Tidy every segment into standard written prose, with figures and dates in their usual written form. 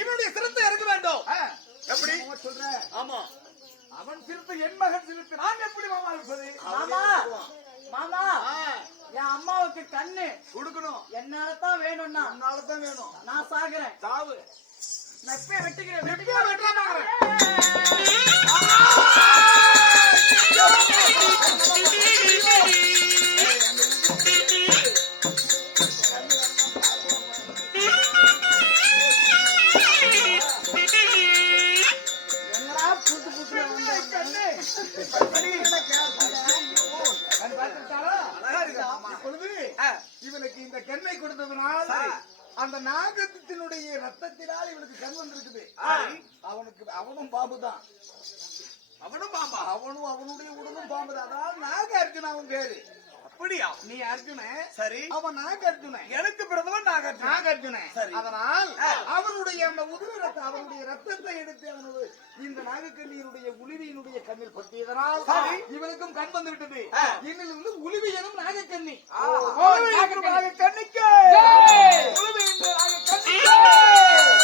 இவனுடைய சிறுத்தை இறங்க வேண்டும். எப்படி சொல்ற? ஆமா, அவன் சிறுத்தை என் மகன் சிறுத்தை, நான் எப்படி மாமா இருப்பது? மாமா மாமா என் அம்மாவுக்கு கண்ணு கொடுக்கணும். என்னாலதான் வேணும்னா உன்னாலதான் வேணும். நான் சாகுறேன். சாவு. நான் இப்பயே வெட்டிக்கிறேன். என்னடா புட்டு புட்டு கண்ணு இவனுக்கு இந்த கண்ணை கொடுத்ததுனால் அந்த நாகத்தினுடைய ரத்தத்தினால் இவனுக்கு கண் வந்திருக்குது. அவனுக்கு அவனும் பாம்புதான். அவனும் பாம்பா? அவனும் அவனுடைய உடலும் பாம்புதான். அதாவது நாக அர்ஜுன அவன் பேரு. அப்படியா? நீ அர்ஜுன, சரி. அவன் நாக அர்ஜுன. எனக்கு பிறந்தவன் நாகார்ஜுன. சரி. அதனால் அவனுடைய அந்த உதிர ரத்தம், அவனுடைய ரத்தத்தை எடுத்து அவனுடைய இந்த நாகக்கண்ணியினுடைய உளிவியினுடைய கண்ணில் பற்றியதனால் இவனுக்கும் கண் வந்து விட்டது. இன்னிலிருந்து உளிவி எனும் நாகக்கண்ணி. நாகக்கண்ணிக்கு உளிவி என்ற நாகக்கண்ணிக்கு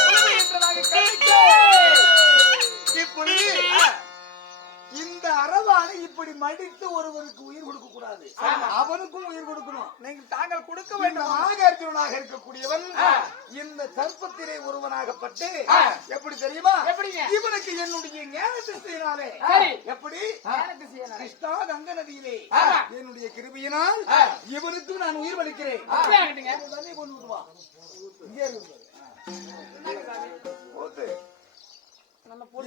உளிவி என்ற நாகக்கண்ணிக்கு இப்பொழுது இந்த அரவானை இப்படி மடித்து ஒருவருக்கு உயிர் கொடுக்க கூடாது. அவனுக்கும் உயிர் கொடுக்கணும். நீங்கள் தாங்கள் கொடுக்க வேண்டும். நாகார்ஜுனாக இருக்கக்கூடியவன் இந்த சர்ப்பத்திலே ஒருவனாகப்பட்டு எப்படி தெரியுமா? இவனுக்கு என்னுடைய ஞான திசையினாலே எப்படி கிருஷ்ணா கங்க நதியிலே என்னுடைய கிருபையினால் இவனுக்கு நான் உயிர் வலிக்கிறேன். தண்ணி கொண்டு விடுவா. இங்கே இருக்கு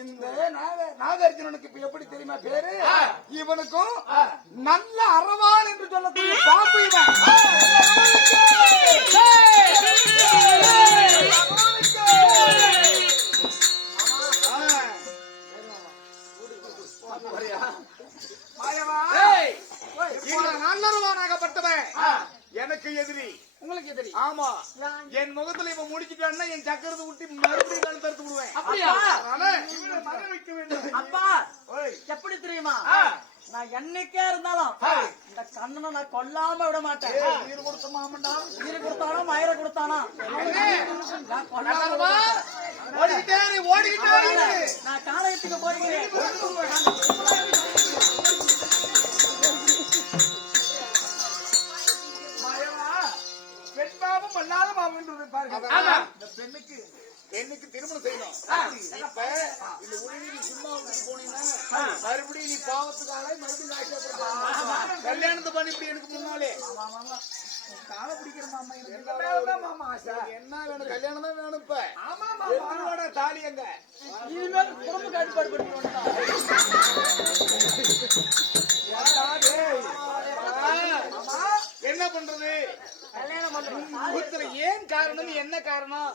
இந்த நாகார்ஜுனனுக்கு இப்ப எப்படி தெரியுமா பேரு? இவனுக்கும் நல்ல அரவான் என்று சொல்லக்கூடிய பாம்பு இவன். நல்லரவானாகப்பட்டவன் எனக்கு எதிரி. உங்களுக்கு எதிரி? ஆமா. என் முகத்துல இவன் முடிச்சுட்டான்னா என் சக்கரத்தை விட்டு மறுபடியும் நான் தடுத்து விடுவேன். அப்படியா? மக வைக்க வேண்டும். அப்பா எப்படி தெரியுமா? நான் என்னைக்கே இருந்தாலும் இந்த கண்ணனை நான் கொல்லாம விட மாட்டேன். உயிர் கொடுத்த மாமண்டா, உயிர் கொடுத்தானோ மயிரை கொடுத்தானோ நான் கொல்லாம ஓடிக்கிட்டே நான் காலகத்துக்கு போறேன். பெண் பாவம் பண்ணாத பாவம் பாருங்க. இந்த பெண்ணுக்கு திருமணம் செய்யணும். இப்ப இந்த உயிரி சும்மா போனீங்கன்னா மறுபடியும் நீ பாவத்துக்காக மறுபடியும் கல்யாணத்தை பண்ணி இப்படி எனக்கு முன்னாலே கால பிடிக்கிற மாமா மாமா என்ன வேணும்? கல்யாணம் தான் வேணும். இப்ப ஆமா தாலி எங்க இனிமேல் குடும்ப கட்டுப்பாடு என்ன பண்றது? யுகத்துல ஏன் காரணம்? என்ன காரணம்?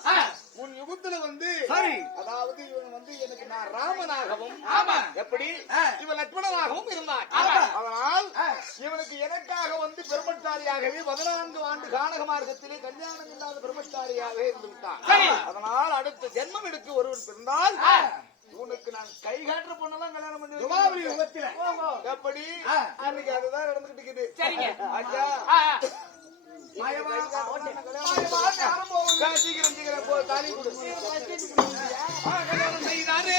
உன் யுகத்துல வந்து அதாவது இவன் வந்து எனக்கு நான் ராமனாகவும் எப்படி இவன் லட்சுமணனாகவும் இருந்தான். அதனால் இவனுக்கு எனக்காக வந்து பிரம்மச்சாரியாகவே 14 ஆண்டு கானக மார்க்கத்திலே கல்யாணம் இல்லாத பிரம்மச்சாரியாகவே இருந்து விட்டான். அதனால் அடுத்த ஜென்மம் எடுக்க ஒருவன் பிறந்தால் உனக்கு நான் கை காட்டுற பொண்ணெல்லாம் கல்யாணம் பண்ணி எப்படி அன்னைக்கு அதுதான் நடந்துகிட்டு இருக்குது. ஐயா சீக்கிரம் போ தாலி கொடு. கல்யாணம் செய்தானே